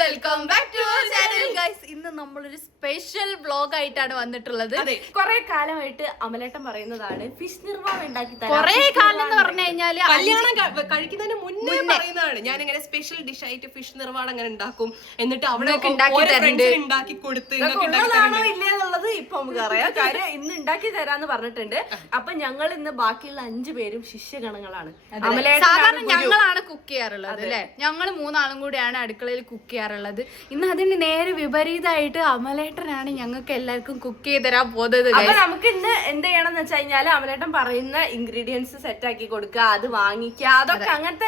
Welcome back to our channel guys. ഇന്ന് നമ്മളൊരു special vlog ആയിട്ടാണ് വന്നിട്ടുള്ളത്. കുറെ കാലമായിട്ട് അമലേട്ടൻ പറയുന്നതാണ് ഫിഷ് നിർമ്മാണം ഉണ്ടാക്കി തരാം. കുറെ കാലം എന്ന് പറഞ്ഞു കഴിഞ്ഞാല് കല്യാണം കഴിക്കുന്നതിന് മുന്നേ പറയുന്നതാണ് ഞാൻ ഇങ്ങനെ സ്പെഷ്യൽ ഡിഷ് ആയിട്ട് ഫിഷ് നിർമ്മാണം അങ്ങനെ ഉണ്ടാക്കും, എന്നിട്ട് അവിടെ ഉണ്ടാക്കി കൊടുത്ത് ഇല്ലെന്നുള്ളത് ഇപ്പൊ നമുക്ക് അറിയാം. കാര്യം ഇന്ന് ഉണ്ടാക്കി തരാന്ന് പറഞ്ഞിട്ടുണ്ട്. അപ്പൊ ഞങ്ങൾ ഇന്ന് ബാക്കിയുള്ള 5 പേരും ശിഷ്യഗണങ്ങളാണ്. സാധാരണ ഞങ്ങളാണ് കുക്ക് ചെയ്യാറുള്ളത് അല്ലെ. ഞങ്ങൾ 3 ആളും കൂടിയാണ് അടുക്കളയിൽ കുക്ക് ചെയ്യാറുള്ളത്. ഇന്ന് അതിന് നേരെ വിപരീതമായിട്ട് അമലേട്ടനാണ് ഞങ്ങൾക്ക് എല്ലാവർക്കും കുക്ക് ചെയ്ത് തരാൻ പോകുന്നത്. അപ്പൊ നമുക്ക് ഇന്ന് എന്ത് ചെയ്യണം എന്ന് വെച്ച് കഴിഞ്ഞാല് അമലേട്ടൻ പറയുന്ന ഇൻഗ്രീഡിയൻസ് സെറ്റ് ആക്കി കൊടുക്കുക, അത് വാങ്ങിക്കുക, അതൊക്കെ അങ്ങനത്തെ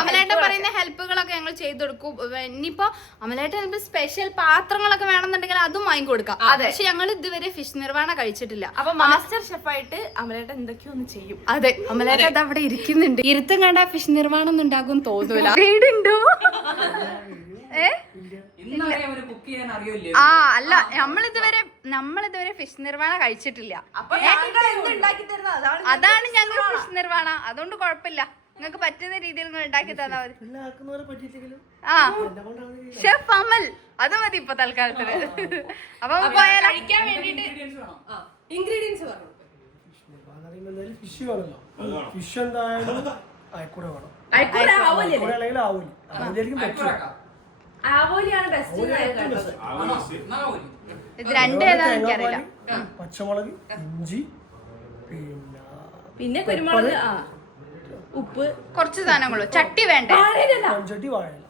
അമലേട്ടൻ പറയുന്ന ഹെൽപ്പുകളൊക്കെ ഞങ്ങൾ ചെയ്ത് കൊടുക്കും. ഇനിയിപ്പോ അമലേട്ടൻ സ്പെഷ്യൽ പാത്രങ്ങളൊക്കെ വേണമെന്നുണ്ടെങ്കിൽ അതും വാങ്ങിക്കൊടുക്കാം. പക്ഷെ ഞങ്ങൾ ഇതുവരെ ഫിഷ് നിർവ്വാണം കഴിച്ചിട്ടില്ല. അപ്പൊ മാസ്റ്റർ ഷെഫായിട്ട് അമലേട്ടൻ എന്തൊക്കെയോ ഒന്ന് ചെയ്യും. അതെ, അമലേട്ടൻ അത് അവിടെ ഇരിക്കുന്നുണ്ട്. ഇരുത്തം കണ്ട ഫിഷ് നിർവ്വാണം ഒന്നും ഉണ്ടാകും തോന്നൂല. വീടുണ്ടോ? അല്ല, നമ്മളിതുവരെ ഫിഷ് നിർവ്വാണം കഴിച്ചിട്ടില്ല. അതാണ് ഞങ്ങൾ ഫിഷ് നിർവ്വാണം. അതുകൊണ്ട് കുഴപ്പമില്ല, നിങ്ങൾക്ക് പറ്റുന്ന രീതിയിൽ നിങ്ങൾ ഉണ്ടാക്കി തന്നാൽ മതി. ആ ഷെഫ് അമൽ, അത് മതി ഇപ്പൊ തൽക്കാലത്തിന്. അപ്പൊ പോയാലോ? ഇൻഗ്രീഡിയൻസ് ഫിഷ് വേണല്ലോ. ഫിഷ് എന്തായാലും അയക്കൂട വേണം. ഇത് രണ്ടും ഏതാ എനിക്കറിയില്ല. പച്ചമുളക്, ഇഞ്ചി, പിന്നെ കുരുമുളക്, ഉപ്പ്, കുറച്ച് സാധനങ്ങളോ. ചട്ടി വേണ്ടേ? മൺചട്ടി, വാഴയില.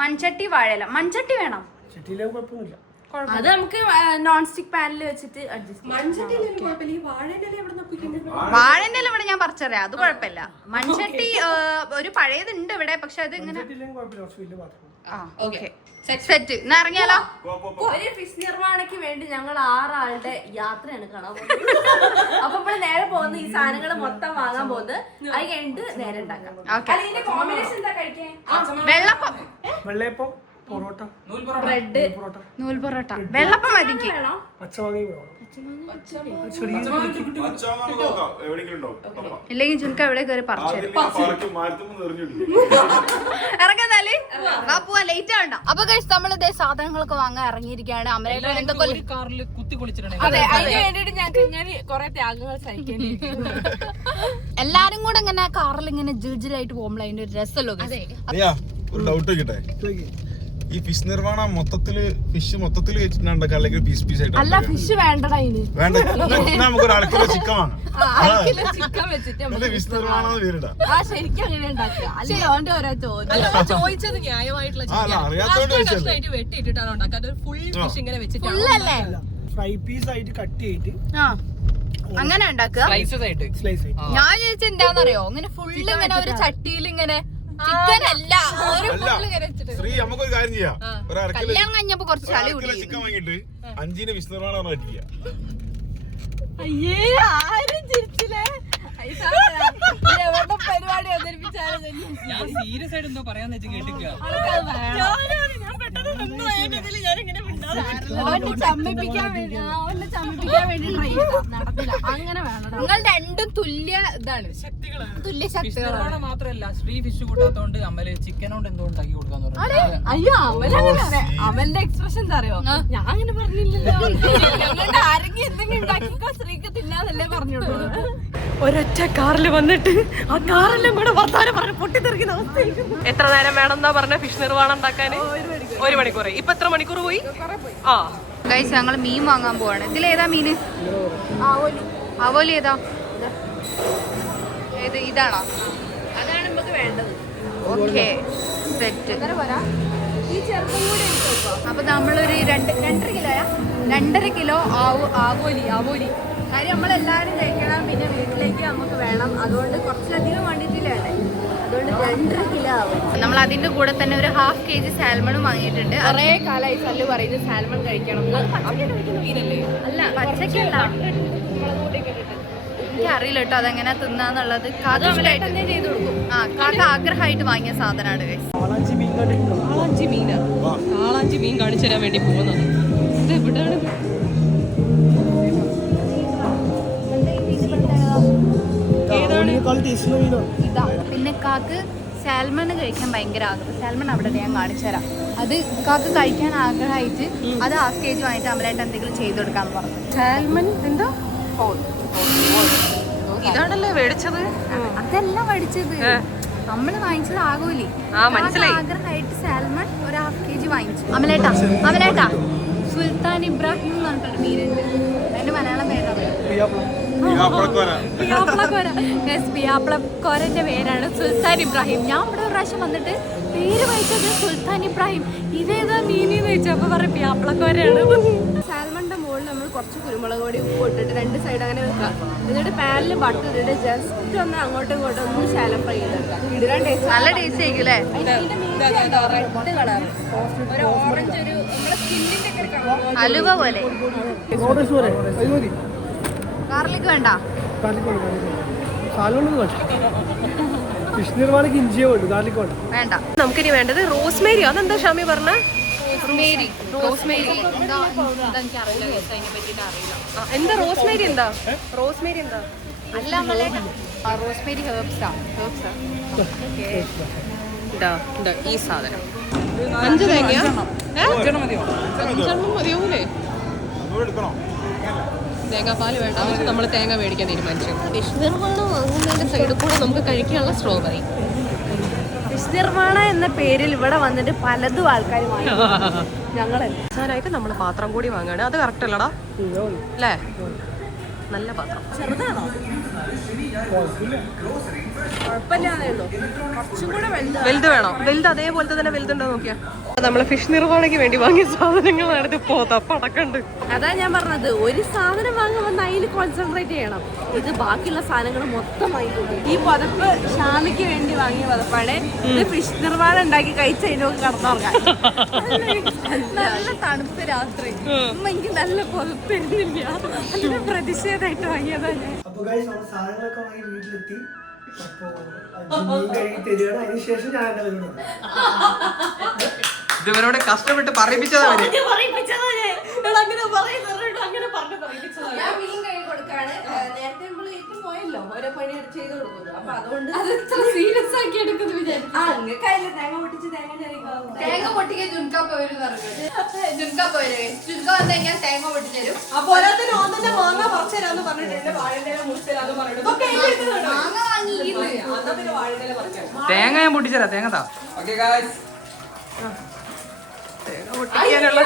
മൺചട്ടി, വാഴയില. മൺചട്ടി വേണം. ചട്ടിയിലെ കുഴപ്പമൊന്നുമില്ല. അത് നമുക്ക് നോൺ സ്റ്റിക് പാനിൽ വെച്ചിട്ട് അഡ്ജസ്റ്റ്. വാഴന്റെ ഇവിടെ ഞാൻ പറിച്ചറിയാം, അത് കുഴപ്പമില്ല. മൺചട്ടി ഒരു പഴയതുണ്ട് ഇവിടെ, പക്ഷെ അത് ഇങ്ങനെ സെറ്റ് എന്നാ ഇറങ്ങിയാലോ. ഒരു ഫിഷ് നിർമ്മാണയ്ക്ക് വേണ്ടി ഞങ്ങൾ 6 ആളുടെ യാത്രയാണ് കാണാൻ പോകുന്നത്. അപ്പൊ ഇപ്പോൾ നേരെ പോകുന്നത് ഈ സാധനങ്ങൾ മൊത്തം വാങ്ങാൻ പോകുന്നത്, അത് കഴിഞ്ഞിട്ട് നേരെ ഉണ്ടാക്കാം. ഇതിന്റെ കോമ്പിനേഷൻ എന്താ കഴിക്കാൻ? വെള്ളപ്പം, വെള്ളയപ്പം, പൊറോട്ട, ബ്രെഡ്, നൂൽ പൊറോട്ട, വെള്ളപ്പം മതിക്ക്. പച്ചമാങ്ങ വേണം. ഇല്ലെങ്കിൽ ചുരുക്ക എവിടെ കയറി പറിച്ചു ഇറങ്ങാല് പോവാ, ലേറ്റ് ആവണ്ട. അപ്പൊ കഴിച്ച് നമ്മളിതേ സാധനങ്ങളൊക്കെ വാങ്ങാൻ ഇറങ്ങിയിരിക്കുകയാണ്. അമലേട്ടൻ എന്തൊക്കെ അതെ, അതിന് വേണ്ടിട്ട് ഞങ്ങൾക്ക് കുറെ ത്യാഗങ്ങൾ സഹിക്കേണ്ടി. എല്ലാരും കൂടെ ഇങ്ങനെ കാറിൽ ഇങ്ങനെ ജിൽജിലായിട്ട് പോകുമ്പോൾ അതിന്റെ ഒരു രസമല്ലോ. ഒരു ഡൗട്ട് വെക്കട്ടെ, ഈ ഫിഷ് നിർമ്മാണം ഫിഷ് മൊത്തത്തിൽ വെച്ചിട്ടുണ്ടാക്കാം അല്ലെങ്കിൽ പീസ് പീസ് ആയിട്ട്? അല്ല, ഫിഷ് വേണ്ടടാ ഇതിന്. വേണ്ട, നമുക്ക് ഒരു 1/2 കിലോ ചിക്കൻ വാങ്ങാം. ചിക്കൻ വെച്ചിട്ട് ഫിഷ് നിർമ്മാണം പേരിടാ. ശരിക്കും അങ്ങനെ ഉണ്ടാക്കുക. അല്ലെ ഓന്റെ ഓരോ ചോദിച്ചത് ന്യായമായിട്ടുള്ള അറിയാത്തോണ്ട് വെട്ടിയിട്ടാണ് ഉണ്ടാക്കുക. ഫുൾ ഫിഷ് ഇങ്ങനെ വെച്ചിട്ട് ഫുള്ളല്ലേ ഫ്രൈ പീസ് ആയിട്ട് കട്ട് ചെയ്തിട്ട് അങ്ങനെ ഉണ്ടാക്കുക. സ്ലൈസ് ആയിട്ട്. ഞാൻ ചോദിച്ചത് എന്താണെന്നറിയോ, ഇങ്ങനെ ഫുള്ള് ഇങ്ങനെ ഒരു ചട്ടിയിൽ ഇങ്ങനെ ചിക്കൻ അല്ല, ശ്രീ നമുക്കൊരു കാര്യം ചെയ്യാം, കല്യാണം കഴിഞ്ഞപ്പോ കുറച്ച് ചളി കൂടി ചിക്കൻ വാങ്ങിട്ട് 5 ഫിഷ് നിർമ്മാണം പറ്റിക്കുക. അയ്യേ, ആരും ചിരിച്ചില്ലേ? എവിടെ പരിപാടി അവതരിപ്പിച്ചാലും സീരിയസ് ആയിട്ട് എന്തോ പറയാന്ന് വെച്ച് കേട്ടില്ല. ചമ്മിപ്പിക്കാൻ വേണ്ടി ട്രൈ ചെയ്താ നടത്തില്ല. അങ്ങനെ വേണം. നിങ്ങൾ രണ്ടും തുല്യ ഇതാണ്, തുല്യ ശക്തികളാണ്. മാത്രല്ല ശ്രീ ഫിഷ് കൂട്ടാത്തോണ്ട് അമ്മല് ചിക്കനോണ്ട് എന്തോ ഉണ്ടാക്കി കൊടുക്കാന്ന് പറഞ്ഞു. അയ്യോ, അവനങ്ങനെ അവന്റെ എക്സ്പ്രഷൻ എന്താ അറിയോ? ഞാൻ അങ്ങനെ പറഞ്ഞില്ലല്ലോ. ആരെങ്കിലും എന്തെങ്കിലും ഉണ്ടാക്കിക്കോ, സ്ത്രീക്ക് തിന്നാന്നല്ലേ പറഞ്ഞോളൂ. ഒരൊറ്റ കാറിൽ വന്നിട്ട് ആ കാറെല്ലാം കൂടെ വർത്താനം പറഞ്ഞ് പൊട്ടിത്തെറിക്കുന്ന അവസ്ഥ. എത്ര നേരം വേണമെന്നാ പറഞ്ഞ ഫിഷ് നിർവ്വാണം ഉണ്ടാക്കാൻ? 1 മണിക്കൂർ. ഇപ്പൊ എത്ര മണിക്കൂർ പോയി? ആ ഗൈസ്, ഞങ്ങൾ മീൻ വാങ്ങാൻ പോവാണ്. ഇതിലേതാ മീന്? ആവോലി ഏതാ? ഏത് ഇതാണോ? അതാണ് നമുക്ക് വേണ്ടത്. Okay, set. ഈ ചെറുപ്പം കൂടി അപ്പൊ നമ്മളൊരു 2.5 കിലോ ആവോലി. കാര്യം നമ്മളെല്ലാരും കഴിക്കണം, പിന്നെ വീട്ടിലേക്ക് നമുക്ക് വേണം. അതുകൊണ്ട് കുറച്ചധികം വേണ്ടിയിട്ടില്ലേ, അതുകൊണ്ട് 2.5 കിലോ ആവും. നമ്മൾ അതിന്റെ കൂടെ തന്നെ ഒരു 1/2 kg സാൽമണും വാങ്ങിയിട്ടുണ്ട്. കുറേ കാലമായി സല്ലു പറയുന്നത് സാൽമൺ കഴിക്കണം. അല്ല, പച്ചക്കല്ല, എനിക്കറിയില്ല കേട്ടോ അതെങ്ങനെ തിന്നാന്നുള്ളത്. ചെയ്ത് കൊടുക്കും. കാക്ക ആഗ്രഹമായിട്ട് വാങ്ങിയ സാധനമാണ് ഗൈസ്. കാളാഞ്ചി മീൻ കാണിച്ചു തരാൻ വേണ്ടി പോകുന്നത്. ഇത് എവിടെയാണ്? ഇതാ. പിന്നെ കാക്ക് സാൽമൺ കഴിക്കാൻ ഭയങ്കര ആഗ്രഹം. സാൽമൺ അവിടെ ഞാൻ കാണിച്ചു തരാം. അത് കാക്ക കഴിക്കാൻ ആഗ്രഹമായിട്ട് അത് ഹാഫ് KG വാങ്ങിയിട്ട് അമലായിട്ട് എന്തെങ്കിലും ചെയ്ത് കൊടുക്കാന്ന് പറഞ്ഞു. സാൽമൺ എന്താ ഇതാണല്ലേ മേടിച്ചത്? അതല്ല മേടിച്ചത്, നമ്മള് വാങ്ങിച്ചത് ആകൂലി. മനസ്സിലായി. ആഗ്രഹമായിട്ട് സാൽമൺ ഒരു ഹാഫ് KG വാങ്ങിച്ചു. അമലേട്ടാ സുൽത്താൻ ഇബ്രാഹിം എന്ന് പറഞ്ഞിട്ടൊരു മീനുണ്ട്. അതിന്റെ മലയാളം പേരാണ് പിയാപ്ലക്കോരന്റെ പേരാണ് സുൽത്താൻ ഇബ്രാഹിം. ഞാൻ ഇവിടെ ഒരു പ്രാവശ്യം വന്നിട്ട് പേര് വായിച്ചത് സുൽത്താൻ ഇബ്രാഹിം. ഇതേതാ മീനെന്ന് ചോദിച്ചാൽ അപ്പൊ പറയും പിയാപ്ലക്കോരയാണ്. സാൽമണിന്റെ മുകളിൽ നമ്മൾ കുറച്ച് കുരുമുളക് പൊടി ഉപ്പ് ഇട്ടിട്ട് രണ്ട് സൈഡ് അങ്ങനെ വെക്കാം. എന്നിട്ട് പാനിൽ ബട്ടർ ഇട്ടിട്ട് ജസ്റ്റ് ഒന്ന് അങ്ങോട്ടും ഇങ്ങോട്ടും ഒന്ന് ശാലം ഫ്രൈ ചെയ്തെടുക്കാം. ഇടാൻ ടേസ്റ്റ് നല്ല ടേസ്റ്റ് ആയിരിക്കും അല്ലേ? റെഡ് കളർ ഒരു ഓറഞ്ച് ഒരു നമ്മുടെ സ്കിന്നിന്റെ ഒക്കെ ഒരു കളർ അലുവ പോലെ. ഗാർലിക് വേണ്ട. ഫിഷ് നിർമ്മാണക്ക് ഇഞ്ചിയോ വേണ്ട, ഗാർലിക് വേണ്ട. വേണ്ട. നമുക്കിനി വേണ്ടത് റോസ്മേരി. അതെന്താ ഷാമി പറഞ്ഞ? റോസ്മേരി എന്താ റോസ്മേരി? എന്താ റോസ്മേരി? എന്താ അല്ല റോസ്മേരി ഹെർബ്സാ. ഈ സാധനം 5 തേങ്ങ 5 മതിയാവൂലേ? തേങ്ങാപ്പാൽ വേണ്ട, നമ്മൾ തേങ്ങ മേടിക്കാൻ തീരുമാനിച്ചു. ഫിഷ് നിർമ്മാണം വാങ്ങുന്നതിന്റെ സൈഡിൽ കൂടെ നമുക്ക് കഴിക്കാനുള്ള സ്ട്രോബെറി. ഫിഷ് നിർമ്മാണ എന്ന പേരിൽ ഇവിടെ വന്നിട്ട് പലതും ആൾക്കാർ വാങ്ങി. ഞങ്ങളല്ല അവസാനമായിട്ട് നമ്മൾ പാത്രം കൂടി വാങ്ങാണ്. അത് കറക്റ്റ് അല്ലടാ അല്ലേ? നല്ല പാത്രം. ചെറുതാണോ? കുഴപ്പമില്ലാന്നേ ഉള്ളൂ. കുറച്ചും കൂടെ വലുത് വേണോ? വലുത് അതേപോലത്തെ തന്നെ വലുതുണ്ടോ നോക്കിയാ. നമ്മള് ഫിഷ് നിർമ്മാണയ്ക്ക് വേണ്ടി വാങ്ങിയ സാധനങ്ങളാണ്. ഇത് പടക്കണ്ട്. അതാ ഞാൻ പറഞ്ഞത്, ഒരു സാധനം വാങ്ങുമ്പോൾ അതിൽ കോൺസെൻട്രേറ്റ് ചെയ്യണം. ഇത് ബാക്കിയുള്ള സാധനങ്ങൾ മൊത്തം വാങ്ങിക്കൊണ്ടു. ഈ പുതപ്പ് ഷാമിക്ക് വേണ്ടി വാങ്ങിയ പുതപ്പാണ്. ഇത് ഫിഷ് നിർമ്മാണം ഉണ്ടാക്കി കഴിച്ച് അതിനൊക്കെ കടന്നുറങ്ങാൻ. നല്ല തണുപ്പ് രാത്രി. എനിക്ക് നല്ല പുറത്തിരുന്നില്ല. അതിന് പ്രതിഷേധമായിട്ട് വാങ്ങിയതാണ് ഞാൻ. അപ്പൊ ഗൈസ് നമ്മൾ സാധനങ്ങളൊക്കെ വാങ്ങി വീട്ടിലെത്തി. അപ്പൊ കഴുകി തരികയാണ്. അതിനുശേഷം ഞാൻ എന്റെ വരുന്നത് ഇവരോട് കഷ്ടപ്പെട്ട് പറയിപ്പിച്ചതാണ്. ഞാൻ മീൻ കഴുകി കൊടുക്കാണ്. നേരത്തെ നമ്മൾ ഏറ്റവും പോയല്ലോ, ഓരോ പണി ചെയ്ത് കൊടുക്കുന്നു. അപ്പൊ അതുകൊണ്ട് സീരിയസ് ആക്കി എടുക്കുന്നു വിചാരിച്ചു. അങ്ങക്കയില്ല തേങ്ങ പൊട്ടിച്ച് തേങ്ങ തേങ്ങ പൊട്ടിക്കാൻ ജുൻക പോയൊരു ജുൻക പോയത്. ജുൻക വന്നു കഴിഞ്ഞാൽ തേങ്ങ പൊട്ടിച്ചരും. അപ്പൊ ഓരോരുത്തരും ഓന്നെ മാങ്ങ പറിച്ചരാന്ന് പറഞ്ഞിട്ടുണ്ട്. വാഴയില മുറിച്ചരാന്ന് പറഞ്ഞിട്ട് മാങ്ങ വാങ്ങിയിരുന്നു. അതാ പിന്നെ വാഴയില പറിക്കാം. തേങ്ങ ഞാൻ പൊട്ടിച്ചരാ. തേങ്ങ താ. Okay guys. തേങ്ങ പൊട്ടിക്കാനുള്ള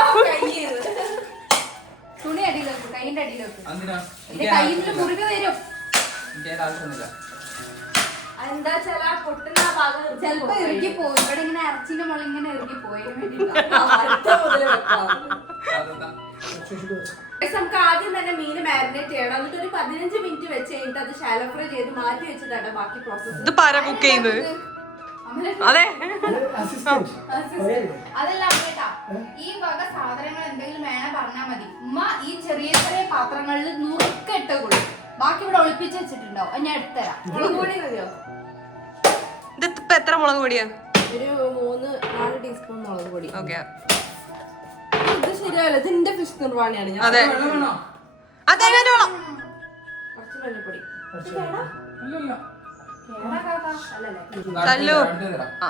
തുണി അടിയിൽ വെക്കും, കൈയിന്റെ അടിയിൽ വെക്കും. എന്തിനാ? എന്റെ കയ്യിന്റെ മുറിവ് വരും. എനിക്ക് ആവശ്യമൊന്നുമില്ല. എന്താ ചില പൊട്ടുന്ന ഭാഗം ചിലപ്പോ ഇറുകി പോകും. ഇവിടെ ഇങ്ങനെ ഇറച്ചിന്റെ മുകളിൽ ഇങ്ങനെ ഇറുകി പോയതിനു വേണ്ടിട്ടാ. അതെന്താ? നമുക്ക് ആദ്യം തന്നെ മീൻ മാരിനേറ്റ് ചെയ്യണം. എന്നിട്ട് ഒരു 15 മിനിറ്റ് വെച്ച് കഴിഞ്ഞിട്ട് അത് ഷാലോ ഫ്രൈ ചെയ്ത് മാറ്റി വെച്ചിട്ടാണ് ബാക്കി പ്രോസസ്. ഇത് പാര കുക്ക് ചെയ്യുന്നത്? അതെ. അതല്ല അമ്മേട്ടാ, ഈ വക സാധനങ്ങൾ എന്തെങ്കിലും വേണേ പറഞ്ഞാ മതി. ഉമ്മ ഈ ചെറിയ ചെറിയ പാത്രങ്ങളിൽ നുറുക്കിട്ട് കൊടുക്കും. ബാക്കി ഇവിടെ ഒളിപ്പിച്ച് വെച്ചിട്ടുണ്ടാവും. ഞാൻ എടുത്തരാം. മുളക് പൊടി മതിയോ? ഇതിപ്പോ എത്ര മുളക് പൊടിയാ? ഒരു 3-4 ടീസ്പൂൺ മുളക് പൊടി. ഓക്കെ. ഇത് ശരിയല്ല, ഇതിന്റെ ഫിഷ് നിർവാണിയാണ്. ഞാൻ അതെ. വെള്ളം വേണോ? അതെ വേണം. കുറച്ച് മല്ലിപ്പൊടി. ഇല്ലല്ലോ. തല്ലു. അടുത്തത് തരാം. ആ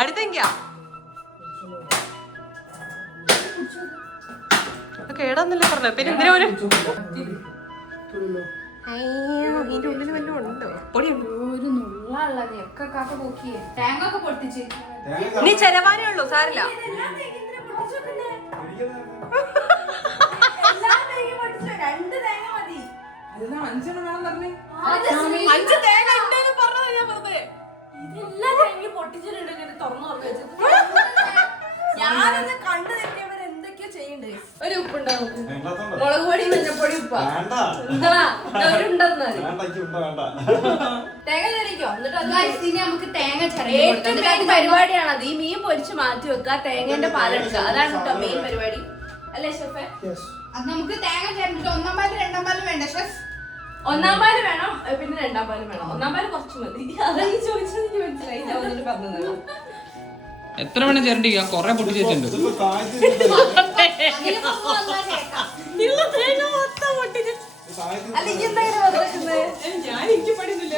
അടുത്തെങ്കിയാ കേടാന്നല്ലേ പറഞ്ഞ. പിന്നെ എന്തിനാ ഒരു ഇതിന്റെ ഉള്ളിൽ വല്ലതും ഉണ്ടോ? പൊടിയുണ്ടോ? ഒരു നുള്ളാനുള്ളത് ഒക്കെ കാക്ക പോക്കിയേ. തേങ്ങ ഒക്കെ പൊട്ടിച്ച് ഇനി ചെലവാനേ ഉള്ളൂ, സാരില്ല. എല്ലാം തേങ്ങ പൊട്ടിച്ചു. 2 തേങ്ങ മതി. ഇതെല്ലാം 5 എണ്ണം വേണം പറഞ്ഞേ. 5 തേങ്ങ ഉണ്ടെന്ന് പറഞ്ഞതാ ഞാൻ പറഞ്ഞത്. ഇതെല്ലാം തേങ്ങ പൊട്ടിച്ചിട്ടുണ്ട്. ഇങ്ങനെ തുറന്നു തുറന്നു വെച്ചത് ഞാനത് കണ്ടു തെറ്റിയവർ എന്തൊക്കെയോ ചെയ്യണ്ടേ. ഒരു ഉപ്പുണ്ടാവും, മുളക് പൊടി, മഞ്ഞപ്പൊടി, ഉപ്പ തേങ്ങ ചെറിക്കോ. എന്നിട്ട് അത് ഇനി നമുക്ക് തേങ്ങ ഏറ്റവും മെയിൻ പരിപാടിയാണ് അത്. ഈ മീൻ പൊരിച്ച് മാറ്റി വെക്കുക, തേങ്ങന്റെ പാലെടുക്കുക. അതാണ് കേട്ടോ മെയിൻ പരിപാടി. അല്ലേ ഷെഫേ? അത് നമുക്ക് തേങ്ങ ചേർന്നിട്ട് 1-ാം പാലും 2-ാം പാലും വേണ്ട ഷെഫ്. 1-ാം പാല് വേണം, പിന്നെ 2-ാം പാലും വേണം. 1-ാം പാല് കുറച്ച് മതി. അതാ ഈ ചോദിച്ചത്. എനിക്ക് മനസ്സിലായി. ഞാൻ വന്നിട്ട് പറഞ്ഞത് എത്ര വേണം ചേരണ്ടി? ഞാൻ കൊറേ പൊട്ടിച്ച് വെച്ചിട്ടുണ്ട്. അല്ല, ഈ എന്തായാലും ഞാൻ എനിക്ക് പണിയൊന്നുമില്ല.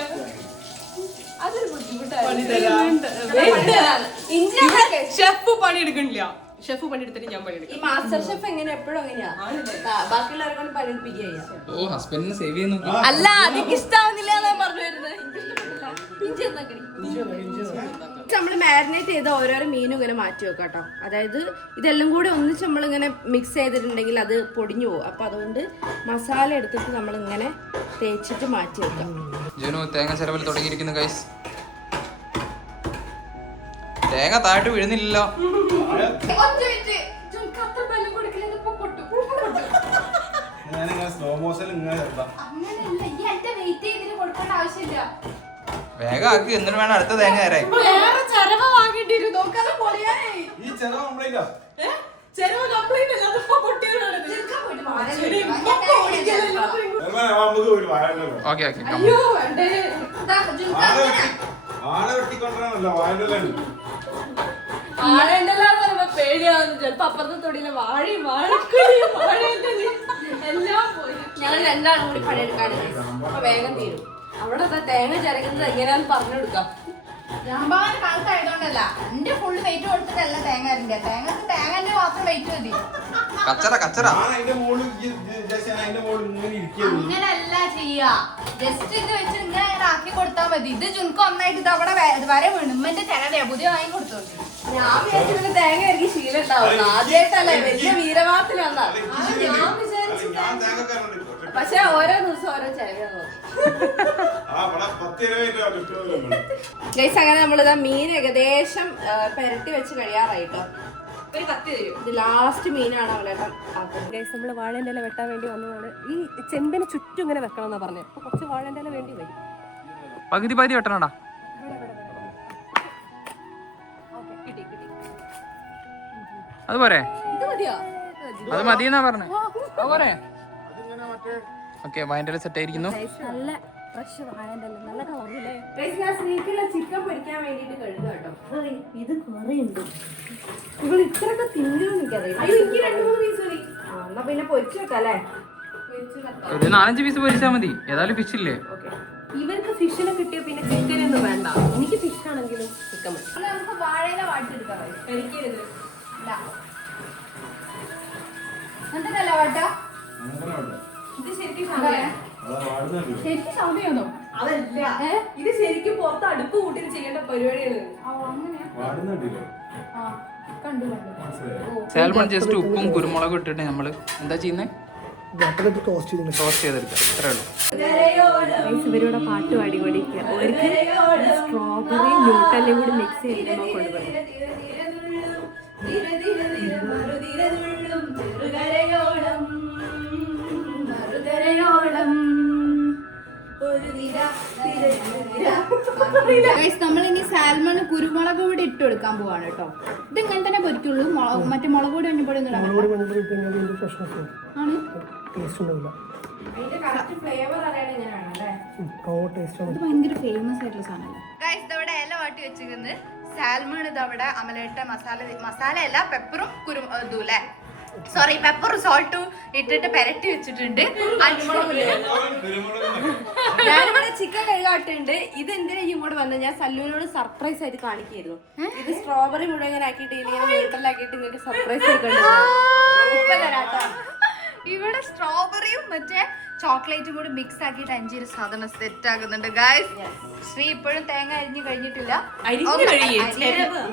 അതൊരു ബുദ്ധിമുട്ടാണ്. ഷെഫ് പണിയെടുക്കണില്ല. ഷെഫ് പണിയെടുത്തിട്ട് ഞാൻ ഈ പണിയെടുക്കും. മാസ്റ്റർ ഷെഫ് എങ്ങനെ എപ്പോഴും അങ്ങനെയാ ബാക്കിയുള്ളവരെ കൊണ്ട് പണിയെടുപ്പിക്കുക. ഓ ഹസ്ബൻഡിനെ സേവ് ചെയ്ത് നോക്കി. അല്ല അതൊക്കെ ഇഷ്ടാവുന്നില്ല എന്നാ പറഞ്ഞു വരുന്നത്. നമ്മള് മാരിനേറ്റ് ചെയ്ത ഓരോരോ മീനും ഇങ്ങനെ മാറ്റി വെക്കാം കേട്ടോ. അതായത് ഇതെല്ലാം കൂടി ഒന്നിച്ച് നമ്മളിങ്ങനെ മിക്സ് ചെയ്തിട്ടുണ്ടെങ്കിൽ അത് പൊടിഞ്ഞു പോകും. അപ്പൊ അതുകൊണ്ട് മസാല എടുത്തിട്ട് നമ്മളിങ്ങനെ തേച്ചിട്ട് മാറ്റി വെക്കാം. ജുനു തേങ്ങ ചെലവിൽ തുടങ്ങിയിരിക്കുന്നു ഗൈസ്. തേങ്ങ താഴോട്ട് വീഴുന്നില്ലല്ലോ. ഞാനിങ്ങനെ സ്ലോ മോഷനിൽ ഇങ്ങനെ നിർത്താം. വേഗം ആക്കി എന്നിട്ട് വേണം അടുത്ത തേങ്ങ തരാൻ. ഈ ചെലവ് കംപ്ലൈന്റാ. നമുക്ക് ഒരു വാഴണ്ടല്ലോ. ഓക്കെ ഓക്കെ ആളെ വെട്ടിക്കൊണ്ടാണല്ലോ വാഴണ്ടല്ലോ. പേടിയാവുന്നു. ചിലപ്പോ അപ്പുറത്തെ തൊടിയിലെ വാഴയും വാഴക്കുഴിയും എല്ലാം പോയി. ഞങ്ങൾ രണ്ടാളും കൂടി പണിയെടുക്കാണ്. അപ്പൊ വേഗം തീരും. അവിടെ തേങ്ങ ചിരകുന്നത് എങ്ങനെയാന്ന് പറഞ്ഞു കൊടുക്കാം. രാമ്പാൻ കാലത്തായതുകൊണ്ടല്ല, എന്റെ ഫുൾ വെയിറ്റ് കൊടുത്തിട്ടല്ല തേങ്ങ അരിന്റെ. തേങ്ങന്റെ മാത്രം വെയിറ്റ് മതി. കച്ചറ കച്ചറ. അതിന്റെ മുകളിൽ ഇങ്ങനെ ഇരിക്കുന്നു. അങ്ങനല്ല ചെയ്യാ. ജസ്റ്റ് ഇത് വെച്ച് ഇങ്ങനെ ആക്കി കൊടുത്താൽ മതി. ഇത് ജുൻക്ക് ഒന്നായിട്ട് ഇത് അവിടെ വരെ വീണുമ്മന്റെ ചിലടയാ പുതിയ വാങ്ങി കൊടുത്തോണ്ട്. ഞാൻ വിചാരിച്ചു തേങ്ങ ഇറങ്ങി ശീലം ഉണ്ടാവും. ആദ്യമായിട്ടല്ലേ വലിയ വീരവാസത്തിൽ വന്നാ. ഞാൻ തേങ്ങക്കാരുണ്ട്. പക്ഷെ ഓരോ ദിവസം ഓരോ ചെലവാണ്. അങ്ങനെ നമ്മളിതാ മീൻ ഏകദേശം പെരട്ടി വെച്ച് കഴിയാറായിട്ടോ. ഇത് ലാസ്റ്റ് മീനാണ് അവളേട്ടൻ ആക്കുന്നത്. നമ്മള് വാഴേന്റെ ഇല വെട്ടാൻ വേണ്ടി വന്നതാണ്. ഈ ചെമ്പിന് ചുറ്റും ഇങ്ങനെ വെക്കണം എന്നാ പറഞ്ഞത്. അപ്പൊ കുറച്ച് വാഴേന്റെ ഇല വേണ്ടി വരും. പകുതി പകുതി വെട്ടണടാ. അത് പോരെ? ഇത് മതിയോ? അത് മതിയെന്നാ പറഞ്ഞേ. അത് പോരെ? ഓക്കെ വാഴന്റെ സെറ്റ് ആയിരിക്കുന്നു. നല്ല ഫ്രഷ് വാഴേന്റെ ഇല, നല്ല കളറില്ലേ. ഞാൻ സ്നീക്കുള്ള ചിക്കൻ പൊരിക്കാൻ വേണ്ടിട്ട് കഴുകുക കേട്ടോ. ഇത് കുറേയുണ്ട്. ഇവൾ ഇത്രയൊക്കെ തിന്നു എനിക്കറിയാം. അയ്യോ എനിക്ക് 2-3 പീസ് മതി. എന്നാ പിന്നെ പൊരിച്ചു വെക്കാം അല്ലേ? ഒരു 4-5 പീസ് പൊരിച്ചാൽ മതി. ഏതായാലും ഫിഷ് ഇല്ലേ? ഇവർക്ക് ഫിഷിനെ കിട്ടിയ പിന്നെ ചിക്കനൊന്നും വേണ്ട. എനിക്ക് ഫിഷ് ആണെങ്കിലും ചിക്കൻ മതി. നമുക്ക് വാഴയില വാട്ടിയെടുക്കാം. എനിക്കരുത്. എന്തിനല്ല വാട്ട? ഇത് ശരിക്കും സമയം. ശരിക്കും സമയമോ? അതല്ല, ഇത് ശരിക്കും പുറത്ത് അടുപ്പ് കൂട്ടി ചെയ്യേണ്ട പരിപാടിയാണ്. സാൽമൺ ജസ്റ്റ് ഉപ്പും കുരുമുളകും ഇട്ടിട്ട് നമ്മള് എന്താ ചെയ്യുന്നത്? ടോസ്റ്റ് ചെയ്തെടുക്കാം. അത്രേ ഉള്ളൂ. ഇവരുടെ പാട്ട് പാടിക്കൊണ്ടിരിക്കുക. അവർക്ക് സ്ട്രോബെറി ന്യൂട്ടെല്ലാം കൂടി മിക്സ് ചെയ്ത് കൊണ്ടുപോകും. നമ്മളിനി സാൽമൺ കുരുമുളക് പൊടി ഇട്ട് കൊടുക്കാൻ പോവാണ് കേട്ടോ. ഇത് ഇങ്ങനെ തന്നെ പൊരിക്കുള്ളൂ. മറ്റേ മുളക് പൊടി മഞ്ഞപ്പൊടി ഒന്നും ആണ്. ഇത് ഭയങ്കര ഫേമസ് ആയിട്ടുള്ള സാധനമല്ലേ. ഇതവിടെ ഇല വാട്ടി വെച്ചിരിക്കുന്നത് സാൽമൺ. ഇതവിടെ അമലേട്ട മസാല അല്ല പെപ്പറും ഇതുല്ലേ, സോറി പെപ്പറും സോൾട്ടും ഇട്ടിട്ട് പെരട്ടി വെച്ചിട്ടുണ്ട്. ഞാനിവിടെ ചിക്കൻ കഴുകാട്ടുണ്ട്. ഇത് എന്തിനാ ഇങ്ങോട്ട് വന്നത്? ഞാൻ സല്ലൂനോട് സർപ്രൈസ് ആയിട്ട് കാണിക്കായിരുന്നു. ഇത് സ്ട്രോബെറി മുഴുവൻ ഇങ്ങനെ ആക്കിയിട്ട് ഇങ്ങനെ വീട്ടിലാക്കിയിട്ട് നിങ്ങൾക്ക് സർപ്രൈസ് ആയിട്ടുണ്ട്. ഇവിടെ സ്ട്രോബെറിയും മറ്റേ ചോക്ലേറ്റും കൂടി മിക്സ് ആക്കിയിട്ട് 5 സാധനം സെറ്റ് ആകുന്നുണ്ട് ഗായ്സ്. ശ്രീ ഇപ്പോഴും തേങ്ങ അരിഞ്ഞു കഴിഞ്ഞിട്ടില്ല,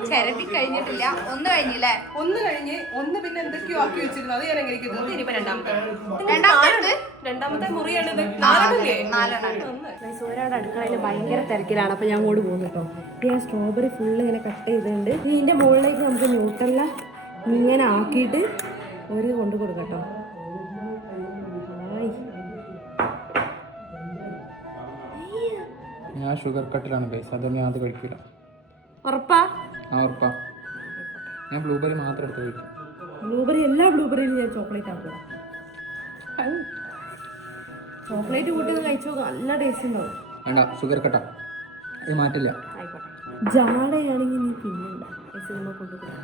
ചിരണ്ടി കഴിഞ്ഞിട്ടില്ല. ഒന്ന് കഴിഞ്ഞില്ലേ? ഒന്ന് കഴിഞ്ഞ് ഒന്ന് പിന്നെ എന്തൊക്കെയോ ആക്കി വെച്ചിരുന്നു. അത് ഞാൻ എങ്ങനെ രണ്ടാമത്തെ മുറിയാണ്. ഒരാളുടെ അടുക്കളയിൽ ഭയങ്കര തിരക്കിലാണ്. അപ്പൊ ഞാൻ അങ്ങോട്ട് പോകുന്നു കേട്ടോ. ഞാൻ സ്ട്രോബെറി ഫുള്ള് ഇങ്ങനെ കട്ട് ചെയ്തിട്ടുണ്ട്. ഇതിന്റെ മുകളിലേക്ക് നമുക്ക് ന്യൂട്ടെല്ല ഇങ്ങനെ ആക്കിയിട്ട് ഒരു കൊണ്ട് കൊടുക്കട്ടോ. ഞാൻ ഷുഗർ കട്ടിലാണ് ഗൈസ്. അതൊന്നും ഞാൻ അത് കഴിക്കില്ല. ഉറപ്പാ? ആ ഉറപ്പാ. ഞാൻ ബ്ലൂബെറി മാത്രം എടുത്ത് കഴിക്കും. ബ്ലൂബെറി എല്ലാ ബ്ലൂബെറിയിലും ഞാൻ ചോക്ലേറ്റ് ആക്കുക. ചോക്ലേറ്റ് കൂട്ടി കഴിച്ചു നോക്കാം, നല്ല ടേസ്റ്റ് ഉണ്ടാവും. വേണ്ട ഷുഗർ കട്ടാ, ഇത് മാറ്റില്ല. ആയിക്കോട്ടെ. ജാടയാണെങ്കിൽ നീ പിന്നെയുണ്ട കൊണ്ടുപോകാം.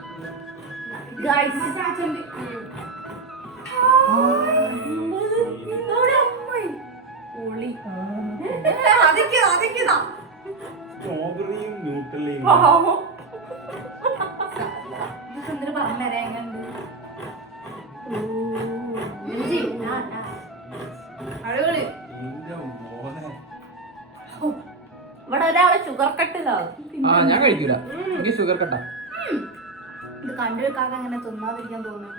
സ്ട്രോബെറിയും ന്യൂട്രലയും ഇതൊക്കെ പറഞ്ഞുതരാ എങ്ങനെയുണ്ട് അടിപൊളി. ഇവിടെ ഒരാളെ ഷുഗർ കട്ടിലാവും. ഞാൻ കഴിക്കൂല, എനിക്ക് ഷുഗർ കട്ടാ. ഇത് കണ്ടുവെക്കാതെ അങ്ങനെ തിന്നാതിരിക്കാൻ തോന്നുന്നു.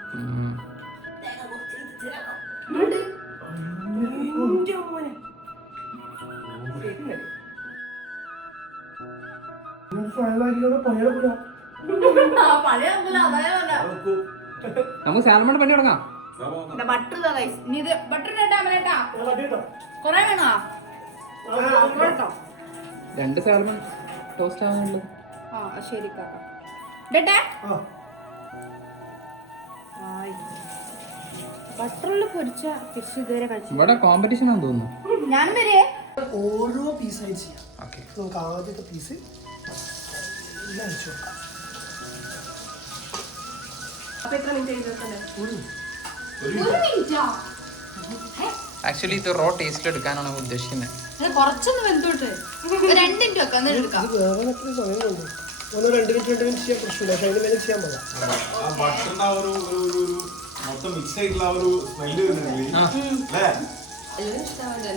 നമുക്ക് സാൽമൺ പണി തുടങ്ങാം. ബട്ടർ ഇനി ഇത് ബട്ടർ ഇട്ടാ കൊറേ വേണോ? 2 സാൽമൺ ടോസ്റ്റ് ആവാനുള്ളത്. ശരി ബട്ടറിൽ പൊരിച്ച ഫിഷ് ഇതുവരെ കഴിച്ചു. ഇവിടെ കോമ്പറ്റീഷൻ ആണെന്ന് തോന്നുന്നു. ഞാനും വരെ ഓരോ പീസായിട്ട് ചെയ്യാം. ഓക്കെ, നമുക്ക് ആദ്യത്തെ പീസ് എല്ലാം വെച്ച് കൊടുക്കാം. അപ്പൊ എത്ര മിനിറ്റ് ചെയ്തോക്കല്ലേ? ഒരു മിനിറ്റാ ആക്ച്വലി ഇത് റോ ടേസ്റ്റ് എടുക്കാനാണ് ഉദ്ദേശിക്കുന്നത്. കുറച്ചൊന്ന് വെന്തോട്ട് 2 മിനിറ്റ് വെക്കാം, എന്നിട്ട് എടുക്കാം. ഇത് വേറെ എത്ര സമയമുണ്ട്? 1-2 മിനിറ്റ് ചെയ്യാൻ പ്രശ്നമില്ല. പക്ഷെ അതിന് മേലെ ചെയ്യാൻ പാടില്ല. ആ ബട്ടറിന്റെ ആ ഒരു മൊത്തം മിക്സ് ആയിട്ടുള്ള ആ ഒരു സ്മെല്ല് വരുന്നില്ലേ?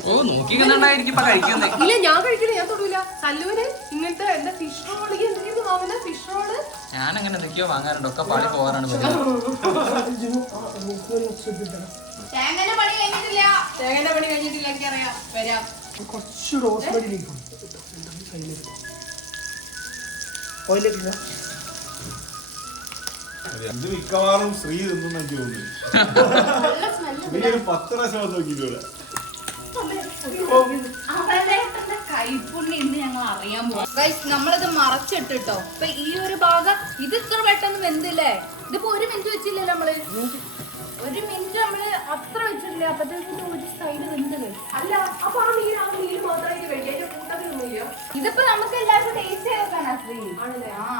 ഓ, നോക്കി കണ്ടായിരിക്കും ഇപ്പൊ കഴിക്കുന്നത്. ഇല്ല, ഞാൻ കഴിക്കില്ല, ഞാൻ തൊടൂല. സല്ലൂര് ഇങ്ങനത്തെ എന്താ ഫിഷ് റോളിക്ക് എന്തെങ്കിലും വാങ്ങുന്ന ഫിഷ് റോള് ഞാൻ അങ്ങനെ എന്തൊക്കെയോ വാങ്ങാറുണ്ട്, ഒക്കെ പാടി പോകാറാണ് പതിവ്. തേങ്ങന്റെ പണി കഴിഞ്ഞിട്ടില്ല. തേങ്ങന്റെ പണി കഴിഞ്ഞിട്ടില്ല, എനിക്കറിയാം, വരാം. കുറച്ച് റോസ്മേരി ലീക്കും ഓയിലേക്ക് ഇത് മിക്കവാറും ശ്രീ തിന്നു എനിക്ക് തോന്നുന്നു. നീ ഒരു 10 പ്രാവശ്യം നോക്കിയില്ല. കൈപ്പുണ്യം ഇന്ന് ഞങ്ങൾ അറിയാൻ പോവാം. നമ്മളിത് മറച്ചിട്ടോ. ഇപ്പൊ ഈ ഒരു ഭാഗം ഇത് ഇത്ര പെട്ടെന്ന് വെന്തില്ലേ? ഇതിപ്പോ 1 മിനിറ്റ് വെച്ചില്ലല്ലോ നമ്മള്. 1 മിനിറ്റ് നമ്മള് അത്ര വെച്ചിട്ടില്ല. അപ്പത്തേക്കും ഒരു സൈഡ് വെന്തത്. അല്ല, അപ്പൊ ആ മീൻ മാത്രമായിട്ട് കഴിക്കാൻ കൂട്ടത്തിലൊന്നുമില്ല. ഇതിപ്പോ നമുക്ക് എല്ലാവർക്കും ടേസ്റ്റ് ചെയ്തേക്കാണ് ശ്രീ.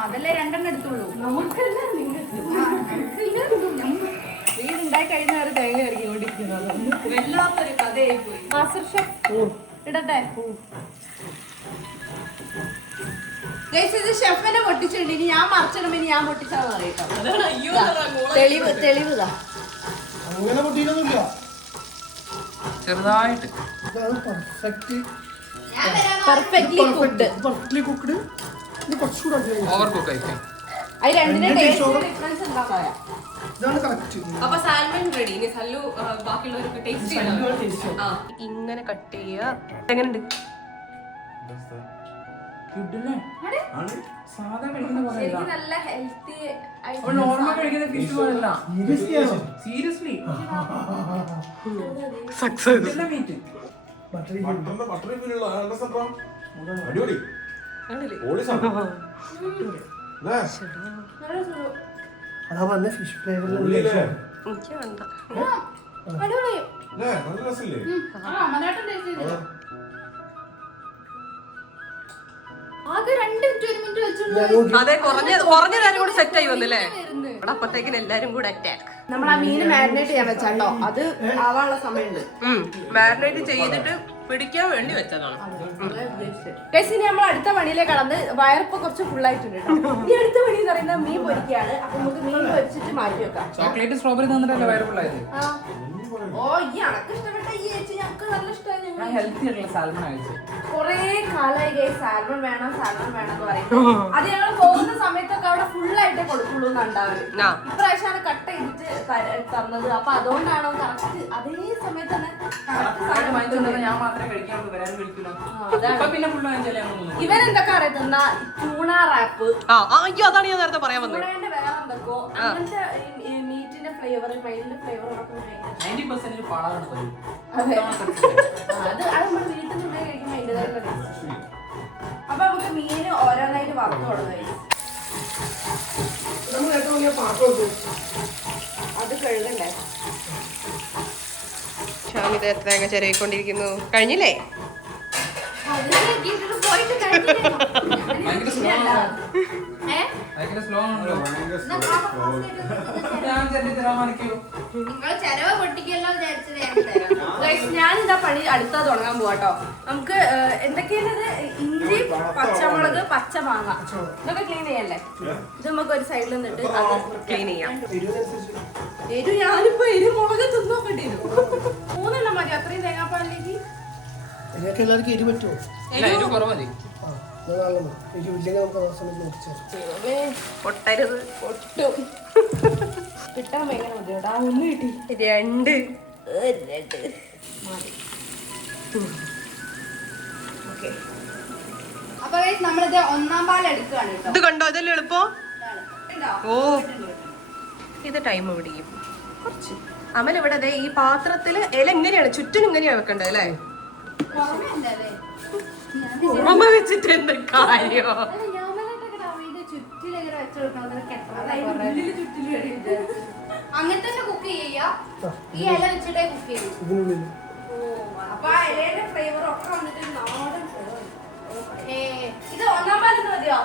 അതല്ലേ 2 എടുത്തോളൂ. നമുക്കെല്ലാം വീട് ഉണ്ടായി കഴിഞ്ഞാൽ ഒരു തേങ്ങ ഇറങ്ങിക്കൊണ്ടിരിക്കുന്നത് വല്ലാത്തൊരു കഥയായി പോയി. മാസ്റ്റർ ഷെഫ് ഇടട്ടെ. ഇത് ഷെഫിനെ പൊട്ടിച്ചിട്ടുണ്ട്. ഇനി ഞാൻ മറിച്ചിടുമ്പോ ഞാൻ പൊട്ടിച്ചാൽ അറിയട്ടോ. തെളിവ് ഇതാ. അങ്ങനെ പൊട്ടിയിട്ടൊന്നുമില്ല. ചെറുതായിട്ട് ഇതാണ് പെർഫെക്റ്റ്ലി കുക്ക്ഡ്. ഇത് കുറച്ചുകൂടെ ഓവർ കുക്ക് ആയിരിക്കും. അത് രണ്ടിന്റെ ടേസ്റ്റ് ഡിഫറൻസ് എന്താ പറയാ? ഇതാണ് കറക്റ്റ്. അപ്പൊ സാൽമൺ റെഡി. ഇനി സല്ലു ബാക്കിയുള്ളവർക്ക് ടേസ്റ്റ് ചെയ്യണം. ഇങ്ങനെ കട്ട് ചെയ്യുക. എങ്ങനെയുണ്ട്? സാധാ കഴിക്കുന്ന പോലെയല്ല. നല്ല ഹെൽത്തി നോർമൽ കഴിക്കുന്ന ഫിഷ് പോലെയല്ല. Seriously success. മീറ്റ് ബട്ടറിന്റെ ബട്ടറി ഫീലുള്ള അടിപൊളി ഓടി സാധനം. അതാ പറഞ്ഞ ഫിഷ് ഫ്ലേവറിൽ എനിക്ക് വേണ്ട. നല്ല രസമില്ലേ? ആകെ 2 മിനിറ്റ് 1 മിനിറ്റ് വെച്ചോളൂ. അതെ, കുറഞ്ഞ നേരം കൂടി സെറ്റ് ആയി വന്നില്ലേ? ഇവിടെ അപ്പത്തേക്കിന് എല്ലാരും കൂടെ അറ്റാക്ക്. നമ്മൾ ആ മീൻ മാരിനേറ്റ് ചെയ്യാൻ വെച്ചാട്ടോ. അത് ആവാനുള്ള സമയമുണ്ട്. മാരിനേറ്റ് ചെയ്തിട്ട് പിടിക്കാൻ വേണ്ടി വെച്ചതാണ്. ഇനി നമ്മൾ അടുത്ത പണിയിലേക്ക് കടന്ന് വയറിപ്പോ കുറച്ച് ഫുൾ ആയിട്ടുണ്ട് കേട്ടോ. ഈ അടുത്ത പണി എന്ന് പറയുന്നത് മീൻ പൊരിക്കുകയാണ്. അപ്പൊ നമുക്ക് മീൻ പൊരിച്ചിട്ട് മാറ്റി വെക്കാം. ചോക്ലേറ്റ് സ്ട്രോബെറി തന്നിട്ടല്ലേ വയറബിൾ ആയത്. ഓ, ഈ അണക്ക് ഇഷ്ടപ്പെട്ട ഈ ചേച്ചി ഞങ്ങൾക്ക് നല്ല ഇഷ്ടമായി. ഞാൻ ഹെൽത്തി ആയിട്ടുള്ള സാൽമൺ അയച്ചു. കൊറേ കാലമായി സാൽമൺ വേണം എന്ന് പറയുന്നത്. അത് ഞങ്ങൾ പോകുന്ന സമയത്തൊക്കെ അവിടെ ഫുൾ ആയിട്ടേ കൊടുക്കുള്ളൂ എന്നുണ്ടാവല്. ഇപ്രാവശ്യമാണ് കട്ട് ചെയ്തിട്ട് തന്നത്. അപ്പൊ അതുകൊണ്ടാണോ കറക്റ്റ് അതേ സമയത്ത് തന്നെ ഞാൻ മാത്രമേ കഴിക്കാറുള്ളൂ, വരാൻ കഴിക്കില്ല. പിന്നെ ഫുള്ള് വാങ്ങിച്ചാലേ ഇവരെന്തൊക്കെ അറിയത്തുന്ന ട്യൂണ റാപ്പ്. അയ്യോ, അതാണ് ഞാൻ നേരത്തെ പറയാൻ വന്നത്. ട്യൂണേന്റെ വേറെ എന്തൊക്കെയോ അങ്ങനത്തെ മീറ്റിന്റെ ഫ്ലേവർ മൈലിന്റെ ഫ്ലേവർ 90% പാടാണ് പതിവ്. അതെ, അത് നമ്മുടെ വീട്ടിൽ നിന്ന് കഴിക്കുമ്പോൾ അതിൻ്റെതായിട്ടുള്ള ടേസ്റ്റ്. അപ്പൊ നമുക്ക് മീൻ ഓരോന്നായിട്ട് വറുത്ത് കൊടുക്കും. നമ്മൾ ഏറ്റവും വലിയ പാത്രം അത് കഴുകണ്ടേ? ഷാമിത് തേങ്ങ ചെറിയിക്കൊണ്ടിരിക്കുന്നു. കഴിഞ്ഞില്ലേ? പോയിട്ട് ഭയങ്കര ഭയങ്കര സ്ലോ ആണല്ലോ. ഞാൻ ചെറിയ തരാൻ കാണിക്കൂ. നിങ്ങൾ ചെലവ് പൊട്ടിക്കല്ലോ വിചാരിച്ചത്. ഞാനിതാ പണി അടുത്ത തുടങ്ങാൻ പോവാട്ടോ. നമുക്ക് എന്തൊക്കെയാണത്? ഇഞ്ചി, പച്ചമുളക്, പച്ചമാങ്ങ ഇതൊക്കെ ക്ലീൻ ചെയ്യല്ലേ? ഇത് നമുക്ക് ഒരു സൈഡിൽ നിന്നിട്ട് അത് ക്ലീൻ ചെയ്യാം. എരു ഞാനിപ്പോ മുളക് തിന്നോക്കേണ്ടി വരും. 3 മതി അത്രയും തേങ്ങാപ്പാലിലേക്ക്. നിങ്ങൾക്ക് എല്ലാവർക്കും എരി പറ്റുമോ? ഇല്ല, എരിവ് കുറവ് മതി. പൊട്ടരുത്. പൊട്ടും കിട്ടാൻ ഭയങ്കര ബുദ്ധിമുട്ടാ. 1 കിട്ടി. 2 അപ്പൊ നമ്മളിത് 1-ാം പാൽ എടുക്കുകയാണ് കേട്ടോ. ഇത് കണ്ടോ? ഇതല്ലേ എളുപ്പം. ഉണ്ടോ? ഓ, ഇത് ടൈം പിടിക്കും കുറച്ച്. അമൽ ഇവിടെ ദേ ഈ പാത്രത്തില് ഇല ഇങ്ങനെയാണ്, ചുറ്റും ഇങ്ങനെയാണ് വെക്കണ്ടത് അല്ലേ? കുറവുണ്ടല്ലേ? ഉമ്മ വെച്ചിട്ട് എന്താ കാര്യോ? അല്ല, ഞാൻ പറഞ്ഞിട്ടൊക്കെ ഇത് ചുറ്റിലിങ്ങനെ വെച്ച് കൊടുക്കണം. അങ്ങനെ തന്നെ കുക്ക് ചെയ്യാ. ഈ ഇല വെച്ചിട്ടേ കുക്ക് ചെയ്യും. ഇതിനുള്ളിൽ അപ്പൊ ആ ഇലയുടെ ഫ്ലേവർ ഒക്കെ വന്നിട്ട് നാടൻ ഫ്ലേവർ. ഇത് 1-ാം പാലിന് മതിയോ?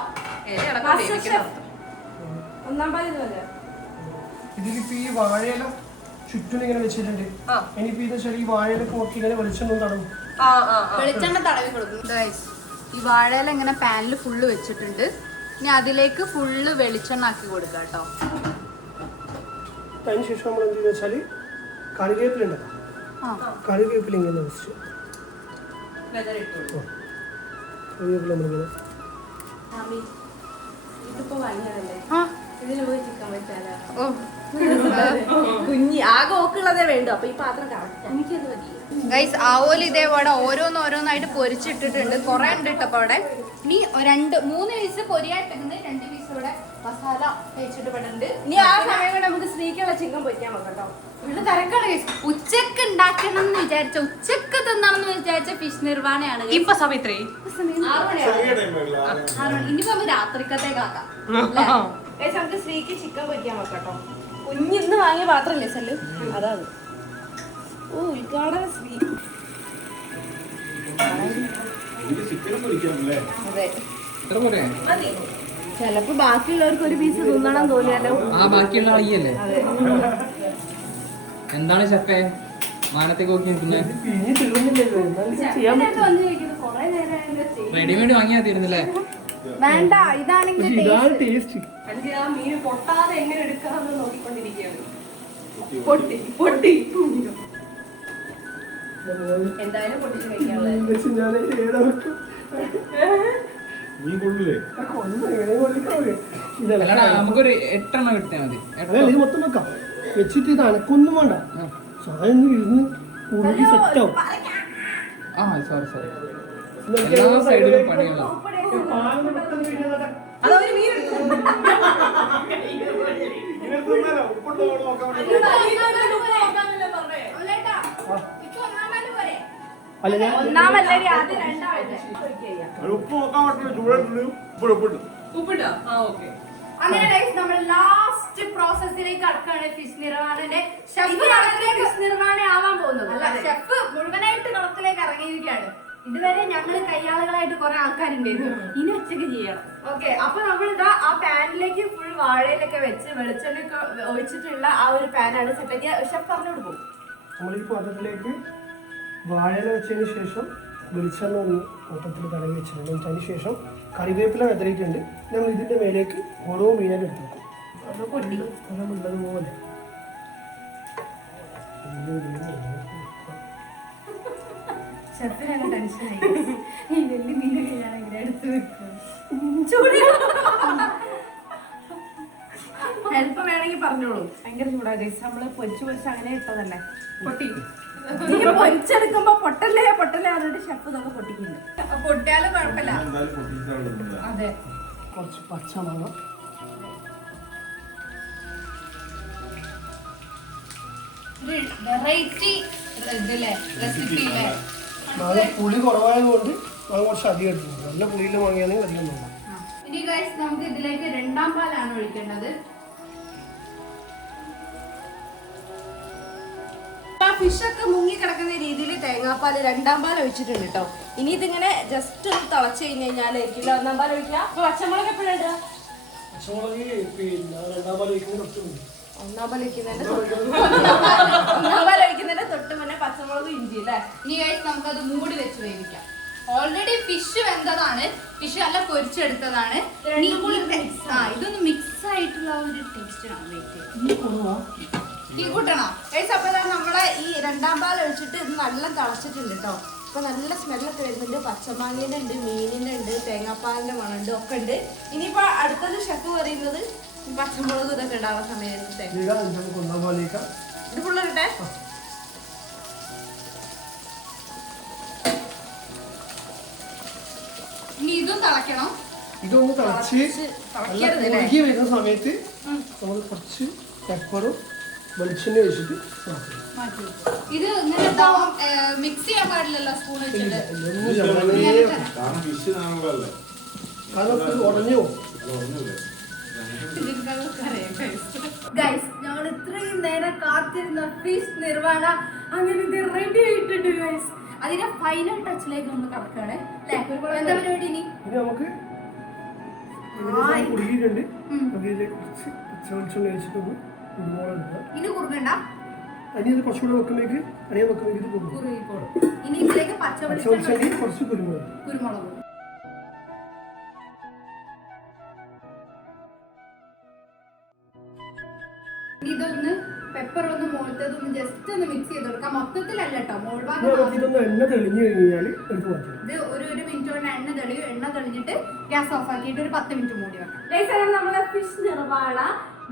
ഇല അടക്കം വേവിക്കണം. 1-ാം പാലിന് മതിയോ? ഇതിലിപ്പോ ഈ വാഴയില ചുറ്റും ഇങ്ങനെ വെച്ചിട്ടുണ്ട്. ഇനിയിപ്പോ ഇത് ഈ വാഴയില പോക്കി ഇങ്ങനെ വെളിച്ചെണ്ണ തടവും. വെളിച്ചെണ്ണ തടവി കൊടുക്കും. ഈ വാഴയില ഇങ്ങനെ പാനിൽ ഫുള്ള് വെച്ചിട്ടുണ്ട്. ഇനി അതിലേക്ക് ഫുള്ള് വെളിച്ചെണ്ണ ആക്കി കൊടുക്കുക കേട്ടോ. അതിനുശേഷം നമ്മൾ എന്ത് വെച്ചാല് കറിവേപ്പില ഉണ്ടല്ലോ, കറിവേപ്പില ഇങ്ങനെ വെച്ചു. കറിവേപ്പില നമ്മളിങ്ങനെ ഇതിപ്പോ വാങ്ങിയതല്ലേ? ഇതിന് പോയി ചിക്കൻ വെച്ചാലോ? ഓ, കുഞ്ഞി ആകെ ഓക്കുള്ളതേ വേണ്ടു. അപ്പൊ ഈ പാത്രം കറക്റ്റ് എനിക്കത് മതി. ഗൈസ്, ആവോലി ഇതേപോലെ ഓരോന്നായിട്ട് പൊരിച്ചിട്ടിട്ടുണ്ട്. കുറെ ഉണ്ട് കേട്ടോ അപ്പൊ അവിടെ. ഇനി 3 പീസ് പൊരിയായിട്ടുണ്ട്, 2 പീസ് ഇവിടെ മസാല തേച്ചിട്ടുണ്ട്. ഇനി ആ സമയം കൊണ്ട് നമുക്ക് സ്ത്രീക്കുള്ള ചിക്കൻ പൊരിക്കാൻ വെക്കട്ടോ. ഇവിടെ തിരക്കാണ് ഗൈസ്. ഉച്ചക്ക് ഉണ്ടാക്കണം എന്ന് വിചാരിച്ച, ഉച്ചക്ക് തിന്നണം എന്ന് വിചാരിച്ച ഫിഷ് നിർവാണയാണ്. ഇപ്പൊ സമയം എത്രേ? 6 മണിയാണ്. ഇനിയിപ്പോ നമുക്ക് രാത്രിക്കത്തേക്കാക്കാം. നമുക്ക് സ്ത്രീക്ക് ചിക്കൻ പൊരിക്കാൻ വെക്കട്ടോ. കുഞ്ഞിന്ന് വാങ്ങിയ പാത്രല്ലേ സെല്ല്, അതാണ്. ഓ, ഉദ്ഘാടന ശ്രീ. അതെ, എത്ര പോരെ? ചെലപ്പോ ബാക്കിയുള്ളവർക്ക് ഒരു പീസ് തിന്നണം തോന്നിയാലോ. ആ ബാക്കിയുള്ള ആളിയല്ലേ? എന്താണ് ഷെഫേ മാനത്തേക്ക് നോക്കി നിൽക്കുന്നത്? ഇനി തീർന്നില്ലല്ലോ, ചെയ്യാൻ റെഡിമെയ്ഡ് വാങ്ങിയാ തീരുന്നില്ലേ? വേണ്ട, ഇതാണെങ്കിൽ ഇതാണ് ടേസ്റ്റ്. അല്ലെങ്കിൽ ആ മീൻ പൊട്ടാതെ എങ്ങനെ എടുക്കാന്ന് നോക്കിക്കൊണ്ടിരിക്കുകയാണ്. പൊട്ടി എന്തായാലും പൊട്ടിച്ച് കഴിക്കാനുള്ളത്. ഞാൻ ഏതാ വെക്കും? നീ കൊള്ളില്ലേ? അല്ലടാ, നമുക്കൊരു 8 എണ്ണം കിട്ടിയാൽ മതി. അതല്ല, ഇത് മൊത്തം വെക്കാം. വെച്ചിട്ട് ഇത് അനക്കൊന്നും വേണ്ട, സാധനം ഇരുന്ന് ഉരുളി സെറ്റാവും. ആ സോറി എല്ലാ സൈഡിലും പണികളാണ്. അതൊരു മീൻ അല്ല, ഞാൻ ഒന്നാമല്ലടി ആദ്യം 2 ഉപ്പ് നോക്കാൻ പറ്റില്ല, ചൂടായിട്ടുണ്ട്. ഉപ്പിട്ട് ഉപ്പിട്ടോ? ആ, ഓക്കെ. അങ്ങനെ നമ്മൾ ലാസ്റ്റ് പ്രോസസ്സിലേക്ക് കടക്കാണ്. ഫിഷ് നിർവാണന്റെ ഷെഫ് നിർവാണ ആവാൻ പോകുന്നത്. അല്ല, ഷെഫ് മുഴുവനായിട്ട് കളത്തിലേക്ക് ഇറങ്ങിയിരിക്കുകയാണ്. ഇതുവരെ ഞങ്ങൾ കയ്യാളുകളായിട്ട് കുറെ ആൾക്കാരുണ്ടായിരുന്നു. ഇനി ഉച്ചക്ക് ചെയ്യണം. ഓക്കെ, അപ്പൊ നമ്മളിതാ ആ പാനിലേക്ക് ഫുൾ വാഴയിലൊക്കെ വെച്ച് വെളിച്ചെണ്ണയൊക്കെ ഒഴിച്ചിട്ടുള്ള ആ ഒരു പാനാണ് സെറ്റാക്കി. ഷെഫ് പറഞ്ഞു കൊടുക്കും. നമ്മൾ ഈ പാത്രത്തിലേക്ക് വാഴയില വെച്ചതിന് ശേഷം വെളിച്ചെണ്ണ ഒന്ന് പാത്രത്തിൽ കടകി വെച്ചിട്ടുണ്ട്. അതിന് ശേഷം കറിവേപ്പില വെതറിയിട്ടുണ്ട്. നമ്മൾ ഇതിൻ്റെ മേലേക്ക് ഓരോ മീനായിട്ട് എടുത്ത് വെക്കും. ഉള്ളതുപോലെ ഷെഫിനാണ് ടെൻഷനായി. ഈ വലിയ മീനൊക്കെ ഞാൻ ഇങ്ങനെ എടുത്ത് വെക്കും. ഹെൽപ്പ് വേണമെങ്കിൽ പറഞ്ഞോളൂ. ഭയങ്കര ചൂടാ ഗൈസ്. നമ്മള് പൊരിച്ച് അങ്ങനെ ഇട്ടതല്ലേ, പൊട്ടി. പൊരിച്ചെടുക്കുമ്പോ പൊട്ടല്ലേ പറഞ്ഞിട്ട് ഷെഫ് ഇതൊക്കെ പൊട്ടിക്കുന്നുണ്ട്. പൊട്ടിയാലും കുഴപ്പമില്ല. എന്തായാലും പൊട്ടിച്ചാൽ അതെ, കുറച്ച് പച്ചമുളക്, വെറൈറ്റി ഇതില്ലേ റെസിപ്പി ഇല്ലേ. നാളെ പുളി കുറവായതുകൊണ്ട് ഞാൻ കുറച്ച് അധികം എടുത്തിട്ടുണ്ട്. നല്ല പുളിയിൽ വാങ്ങിയാണെങ്കിൽ അധികം നോക്കാം. ഇനി ഗൈസ് നമുക്ക് ഇതിലേക്ക് 2-ാം പാലാണ് ഒഴിക്കേണ്ടത്. ഫിഷൊക്കെ മുങ്ങി കിടക്കുന്ന രീതിയിൽ തേങ്ങാപ്പാൽ 2-ാം പാൽ ഒഴിച്ചിട്ടുണ്ട് കേട്ടോ. ഇനി ഇതിങ്ങനെ ജസ്റ്റ് ഒന്ന് തിളച്ച് കഴിഞ്ഞ് കഴിഞ്ഞാൽ 1-ാം പാൽ ഒഴിക്കുക. അപ്പൊ പച്ചമുളക് എപ്പോഴാ ഇടുക? പച്ചമുളക് പിന്നെ രണ്ടാം പാൽ വയ്ക്കുന്നത് കുറച്ച് മുന്നേ. ഒന്നാം പാൽ ഒഴിക്കുന്നതിന്റെ തൊട്ട് മുന്നേ പച്ചമുളക് ഇഞ്ചി അല്ലേ? ഇനി guys നമുക്കത് മൂടി വെച്ച് വേവിക്കാം. ഓൾറെഡി ഫിഷ് വെന്തതാണ്, ഫിഷ് നല്ല പൊരിച്ചെടുത്തതാണ്. ഇതൊന്ന് മിക്സ് ആയിട്ടുള്ള ഒരു ടേസ്റ്റ് ആണ്. തീ കൂട്ടണോ? അപ്പൊ നമ്മളെ ഈ രണ്ടാം പാൽ ഒഴിച്ചിട്ട് ഇത് നല്ല തിളച്ചിട്ടുണ്ട് കേട്ടോ. ഇപ്പൊ നല്ല സ്മെല്ലൊക്കെ വരുന്നുണ്ട്. പച്ചമാങ്ങേന്റെ ഉണ്ട്, മീനിന്റെ ഉണ്ട്, തേങ്ങാപ്പാലിന്റെ മണമുണ്ട്, ഒക്കെ ഉണ്ട്. ഇനിയിപ്പോ അടുത്തത് ഷെഫ് പറയുന്നത് പച്ചമുളക് ഇതൊക്കെ ഉണ്ടാവുന്ന സമയത്ത് നമുക്ക് ഒന്നാം പാലേക്കാം. ഇത് ഫുള്ളിട്ടെ. ഇനി ഇതും തിളക്കണം. ഇതൊന്ന് തിളച്ച് നല്ല കുറുകി വരുന്ന സമയത്ത് നമ്മൾ കുറച്ച് പെപ്പറും വെളിച്ചെണ്ണ ഒഴിച്ചിട്ട് മാറ്റി വെക്കും. ഇത് ഇങ്ങനെ മിക്സ് ചെയ്യാൻ പാടില്ലല്ലോ സ്പൂൺ വെച്ചിട്ട്. കാരണം ഫിഷ് നാളല്ലേ കാരണം ഉടഞ്ഞു പോകും. ഗൈസ് ഞങ്ങൾ ഇത്രയും നേരം കാത്തിരുന്ന ഫിഷ് നിർവ്വാണ അങ്ങനെ ഇത് റെഡി ആയിട്ടുണ്ട് ഗൈസ്. അതിന്റെ ഫൈനൽ ടച്ചിലേക്ക് നമ്മൾ കടക്കാണ്. എന്താ പരിപാടി ഇനി? ഇനി നമുക്ക് കുറുകിയിട്ടുണ്ട്. അതിലേക്ക് കുറച്ച് പച്ച വെളിച്ചെണ്ണ ഒഴിച്ചിട്ടൊന്ന് കുരുമുളക് ഇടുക. ഇനി കുറുകണ്ട, ഇനി ഇത് കുറച്ചുകൂടെ വെക്കുമ്പോഴേക്ക് അറിയാൻ വെക്കുമ്പോഴേക്ക് ഇത് കുറുകും. ഇനി ഇതിലേക്ക് പച്ച വെളിച്ചെണ്ണയും കുറച്ച് കുരുമുളക്. കുരുമുളകും. ഇതൊന്ന് പെപ്പർ ഒന്ന് മുകളിലതൊന്ന് ജസ്റ്റ് ഒന്ന് മിക്സ് ചെയ്ത് കൊടുക്കാം. മൊത്തത്തിലല്ല കേട്ടോ, മോൾ ഇനി ഭാഗം നമുക്ക് ഇതൊന്ന് എണ്ണ തെളിഞ്ഞു കഴിഞ്ഞാൽ എടുത്ത് മാറ്റാം. ഇത് ഒരു മിനിറ്റ് കൊണ്ട് എണ്ണ തെളിയും. എണ്ണ തെളിഞ്ഞിട്ട് ഗ്യാസ് ഓഫ് ആക്കിയിട്ട് ഒരു 10 മിനിറ്റ് മൂടി വെക്കാം. ഗൈസ് നമ്മളെ ഫിഷ് നിർവ്വാണ,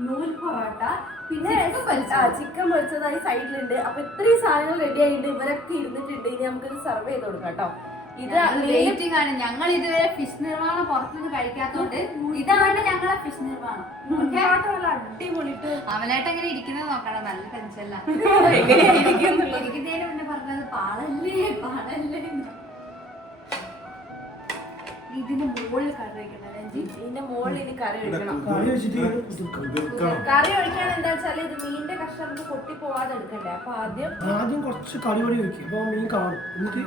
നൂൽ പൊറോട്ട, പിന്നെ ചിക്കൻ പൊരിച്ചതായി സൈഡിലുണ്ട്. അപ്പൊ ഇത്രയും സാധനങ്ങൾ റെഡി ആയിട്ടുണ്ട്. ഇവരൊക്കെ ഇരുന്നിട്ടുണ്ട്. ഇനി നമുക്കിത് സെർവ് ചെയ്ത് കൊടുക്കാം കേട്ടോ. ഇത് വെയിറ്റിംഗ് ആണ്. ഞങ്ങൾ ഇതുവരെ ഫിഷ് നിർവ്വാണം പുറത്തുനിന്ന് കഴിക്കാത്തോണ്ട് ഇതാണ് ഞങ്ങളെ ഫിഷ് നിർവ്വാണം. അടിപൊളിട്ട് അവനായിട്ട് എങ്ങനെ ഇരിക്കുന്നത് നോക്കണം. നല്ല ടെൻഷനില്ല. ഇരിക്കുന്നതിന് മുന്നേ പറഞ്ഞത് പാളല്ലേ പാളല്ലേ. ഇതിന്റെ മുകളിൽ കറി വയ്ക്കണം. ഇതിന്റെ മുകളിൽ ഇനി കറി ഒഴിക്കണം. കറി വെച്ചിട്ട് ഇങ്ങനെ കുതിർക്കണം. കറി ഒഴിക്കാൻ എന്താ വെച്ചാല് ഇത് മീനിന്റെ കഷ്ണം നമുക്ക് പൊട്ടി പോവാതെ എടുക്കണ്ടേ. അപ്പൊ ആദ്യം കുറച്ച് കറി പൊടി വെക്കും. അപ്പൊ മീൻ കാണും. എന്നിട്ട്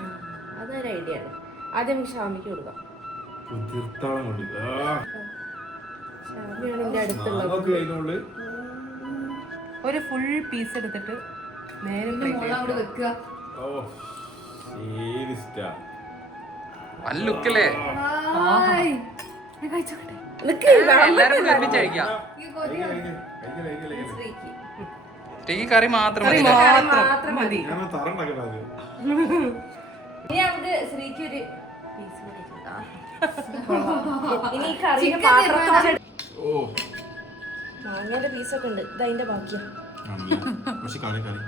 അതൊരു ഐഡിയ ആണ്. ആദ്യം നമുക്ക് ഷാമിക്ക് കൊടുക്കാം. ഷാമിയാണ് ഇതിന്റെ അടുത്തുള്ളത്. ഒരു ഫുൾ പീസ് എടുത്തിട്ട് നേരെ അവിടെ വെക്കുക. നല്ല ലുക്കല്ലേ? ഹായ്. ഞാൻ കഴിച്ചോട്ടെ. എല്ലാരും ഒരുമിച്ച് കഴിക്കാം. ഈ കറി മാത്രം മതി. മാത്രം മതി. ഞാൻ തറണ്ടാക്കട്ടെ. ഇനി നമുക്ക് ശ്രീക്ക് ഒരു പീസ് കൂടി കൊടുക്കാം. ഇനി ഈ കറിയുടെ പാത്രത്തിൽ ഓ മാങ്ങയുടെ പീസൊക്കെ ഉണ്ട്. ഇത് അതിന്റെ ബാക്കിയാ. കുറച്ച് കറി കറി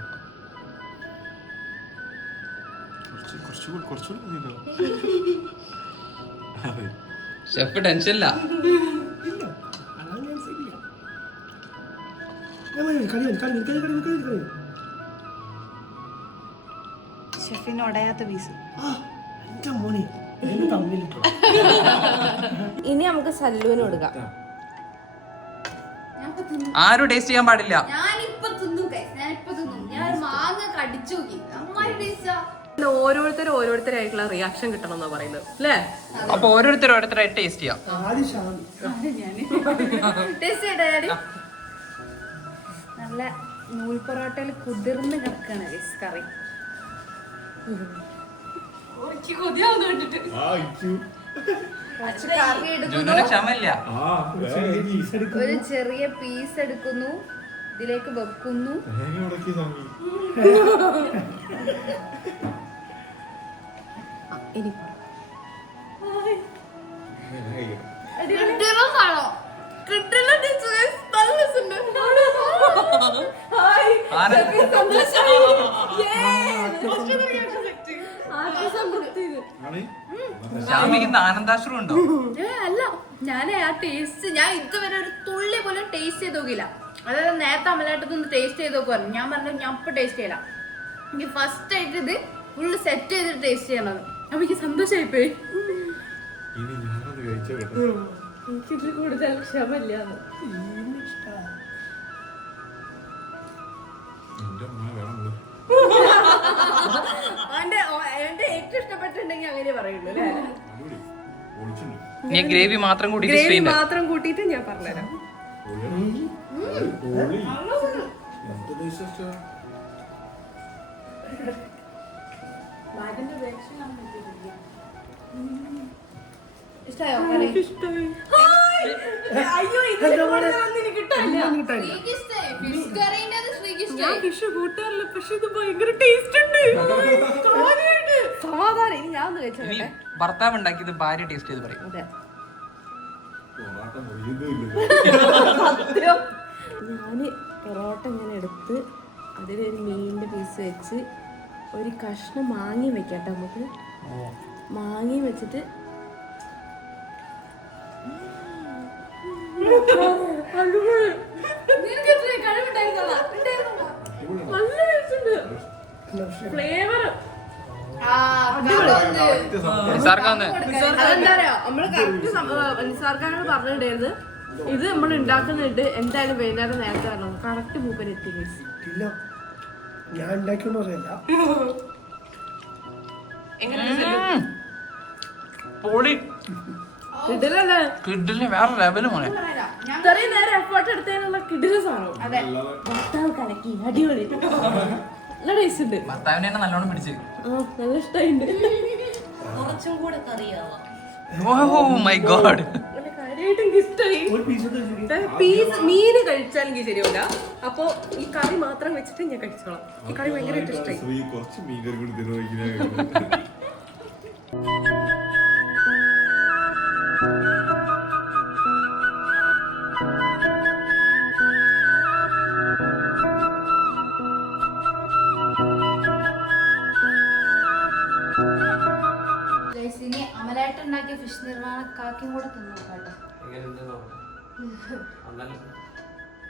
കുറച്ചുകൂടി മതിയല്ലോ. ഷെഫ് ടെൻഷനില്ല. ഷെഫിന് ഉടയാത്ത പീസ്. ഇനി നമുക്ക് സല്ലുവിന് കൊടുക്കാം. ആരും ടേസ്റ്റ് ചെയ്യാൻ പാടില്ല. ഞാനിപ്പൊ തിന്നും. ഞാൻ മാങ്ങ കടിച്ചു നോക്കി. അമ്മാരി ടേസ്റ്റാ. ഓരോരുത്തരായിട്ടുള്ള റിയാക്ഷൻ കിട്ടണം എന്നാ പറയുന്നത് അല്ലേ? അപ്പൊ ഓരോരുത്തരായിട്ട് ടേസ്റ്റ് ചെയ്യാം. ടേസ്റ്റ് ചെയ്യട്ടെ ഡാഡി? നല്ല നൂൽ പൊറോട്ടയിൽ കുതിർന്ന് കിടക്കാണ് കറി. കറി എടുക്കുന്നു. ക്ഷമല്ല. ഒരു ചെറിയ പീസ് എടുക്കുന്നു, ഇതിലേക്ക് വെക്കുന്നു. ഷാമിക്ക് ആനന്ദാശ്രം ഉണ്ടോ? അല്ല, ഞാൻ ആ ടേസ്റ്റ് ഞാൻ ഇതുവരെ ഒരു തുള്ളി പോലും ടേസ്റ്റ് ചെയ്ത് നോക്കില്ല. അതായത് നേരത്തെ അമലായിട്ടൊന്ന് ടേസ്റ്റ് ചെയ്ത് നോക്കുവായിരുന്നു. ഞാൻ പറഞ്ഞു ഞാൻ ഇപ്പൊ ടേസ്റ്റ് ചെയ്യല. എനിക്ക് ഫസ്റ്റ് ആയിട്ട് ഇത് ഫുള്ള് സെറ്റ് ചെയ്തിട്ട് ടേസ്റ്റ് ചെയ്യണത്. അപ്പൊ എനിക്ക് സന്തോഷമായി പോയി. എനിക്കിത് കൂടുതൽ ക്ഷമല്ല. എന്റെ ഏറ്റവും ഇഷ്ടപ്പെട്ടിട്ടുണ്ടെങ്കിൽ അങ്ങനെ പറയുള്ളൂ അല്ലേ? നീ ഗ്രേവി മാത്രം കൂടി ഗ്രേവി മാത്രം കൂട്ടിയിട്ട് ഞാൻ പറഞ്ഞുതരാം. ഇഷ്ടമായോ കറി? അയ്യോ ഇതിന്റെ കൂടെ ഒന്നും എനിക്ക് കിട്ടാനില്ല. ഞാൻ ഫിഷ് കൂട്ടാറില്ല, പക്ഷെ ഇത് ഭയങ്കര ടേസ്റ്റ് ഉണ്ട്. സമാധാനം. ഇനി ഞാൻ ഒന്ന് നീ കഴിച്ചോട്ടെ. ഭർത്താവ് ഉണ്ടാക്കിയത് ഭാര്യ ടേസ്റ്റ് ചെയ്ത് പറയും. അതെ. ഞാന് പൊറോട്ട ഇങ്ങനെ എടുത്ത് അതിലൊരു മീനിന്റെ പീസ് വെച്ച് ഒരു കഷ്ണം മാങ്ങി വെക്കട്ടെ നമുക്ക്. മാങ്ങി വെച്ചിട്ട് ഫ്ലേവർ നിസാർക്കാന്ന് അതെന്താ പറയാ, നമ്മള് കറക്റ്റ് നിസാർക്കാരോട് പറഞ്ഞിട്ടുണ്ടായിരുന്നു ഇത് നമ്മൾ ഉണ്ടാക്കുന്നുണ്ട്, എന്തായാലും വൈകുന്നേരം നേരത്തെ വരണം. കറക്റ്റ് മൂപ്പര് എത്തി. ഇല്ല ഞാൻ ഉണ്ടാക്കിയോണ്ട് പറയല്ല. പൊളി കിടിലല്ലേ? കിഡില് വേറെ ലെവല് മോനെ. ഇത്രയും നേരം എഫേർട്ട് എടുത്തതിനുള്ള കിടില സാധനം. ഭർത്താവ് കലക്കി അടിപൊളി. നല്ല ടേസ്റ്റ് ഉണ്ട്. ഭർത്താവിനെ തന്നെ നല്ലോണം പിടിച്ച്. നല്ല ഇഷ്ടമുണ്ട്. Oh my god. കാര്യമായിട്ട് എനിക്ക് ഇഷ്ടമായി. ഒരു പീസ് കഴിച്ചു. പീസ് മീന് കഴിച്ചാൽ എനിക്ക് ശരിയാവില്ല. അപ്പൊ ഈ കറി മാത്രം വെച്ചിട്ട് ഞാൻ കഴിച്ചോളാം. ഈ കറി ഭയങ്കരമായിട്ട് ഇഷ്ടമായി. കുറച്ച് മീൻകറി കൂടി തരുവാ. ഇനി അമലായിട്ടുണ്ടാക്കിയ ഫിഷ് നിർമ്മാണ കാക്കിയും കൂടെ തിന്നു കേട്ടോ.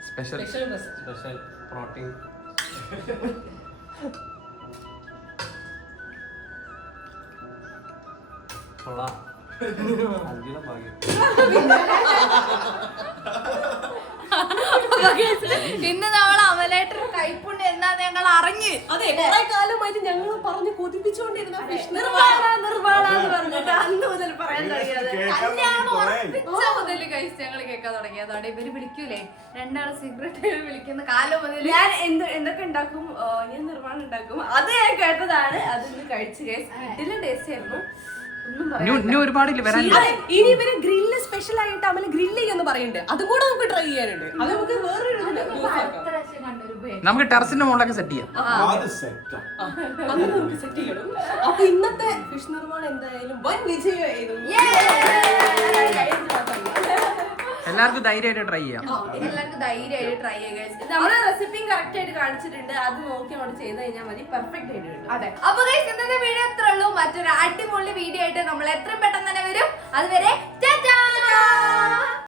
Special special protein. കൊള്ളാം. അഞ്ചിലും ഭാഗ്യം. ഇന്ന് നമ്മൾ അമലായിട്ട് കൈപ്പുണ്ട് എന്താന്ന് ഞങ്ങൾ അറിഞ്ഞ്. അതെ, കുറെ കാലമായിട്ട് ഞങ്ങൾ പറഞ്ഞ് കൊതിപ്പിച്ചുകൊണ്ടിരുന്ന ഫിഷ് നിർവാള എന്ന് പറഞ്ഞിട്ട് അന്ന് മുതൽ പറയാൻ കഴിയാതെ കല്യാണം ഉറപ്പിച്ച മുതൽ കഴിച്ച് ഞങ്ങൾ കേൾക്കാൻ തുടങ്ങി. അതോടെ ഇവര് വിളിക്കൂലേ, രണ്ടാള് സീക്രട്ട് വിളിക്കുന്ന കാലം മുതൽ ഞാൻ എന്തൊക്കെ ഉണ്ടാക്കും, ഞാൻ നിർമ്മാണം ഉണ്ടാക്കും, അത് ഞാൻ കേട്ടതാണ്. അതിന്ന് കഴിച്ച് ഇതിലും ടേസ്റ്റ് ആയിരുന്നു. ഒന്നും ഇനി ഒരുപാടില്ല വരാൻ. ഇനി ഇവര് ഗ്രില്ല് സ്പെഷ്യൽ ആയിട്ട് അമല ഗ്രില്ല് ചെയ്യാന്ന് പറയുന്നുണ്ട്. അതും കൂടെ നമുക്ക് ട്രൈ ചെയ്യാനുണ്ട്. അത് നമുക്ക് വേറൊരു കണ്ടൊരു നമുക്ക് ടെറസിന്റെ മുകളിലൊക്കെ സെറ്റ് ചെയ്യാം. അങ്ങനെ നമുക്ക് സെറ്റ് ചെയ്യണം. അപ്പൊ ഇന്നത്തെ ഫിഷ് നിർമ്മാണം എന്തായാലും വൻ വിജയമായിരുന്നു. എല്ലാവർക്കും ധൈര്യമായിട്ട് ട്രൈ ചെയ്യാം. എല്ലാവർക്കും ധൈര്യമായിട്ട് ട്രൈ ചെയ്യുക. നമ്മള് റെസിപ്പിയും കറക്റ്റ് ആയിട്ട് കാണിച്ചിട്ടുണ്ട്. അത് നോക്കി അവിടെ ചെയ്ത് കഴിഞ്ഞാൽ മതി. പെർഫെക്റ്റ് ആയിട്ട് കിട്ടും. അതെ. അപ്പൊ ഇന്നത്തെ വീഡിയോ എത്ര ഉള്ളൂ. മറ്റൊരു അടിപൊളി വീഡിയോ ആയിട്ട് നമ്മൾ എത്രയും പെട്ടെന്ന് തന്നെ വരും. അതുവരെ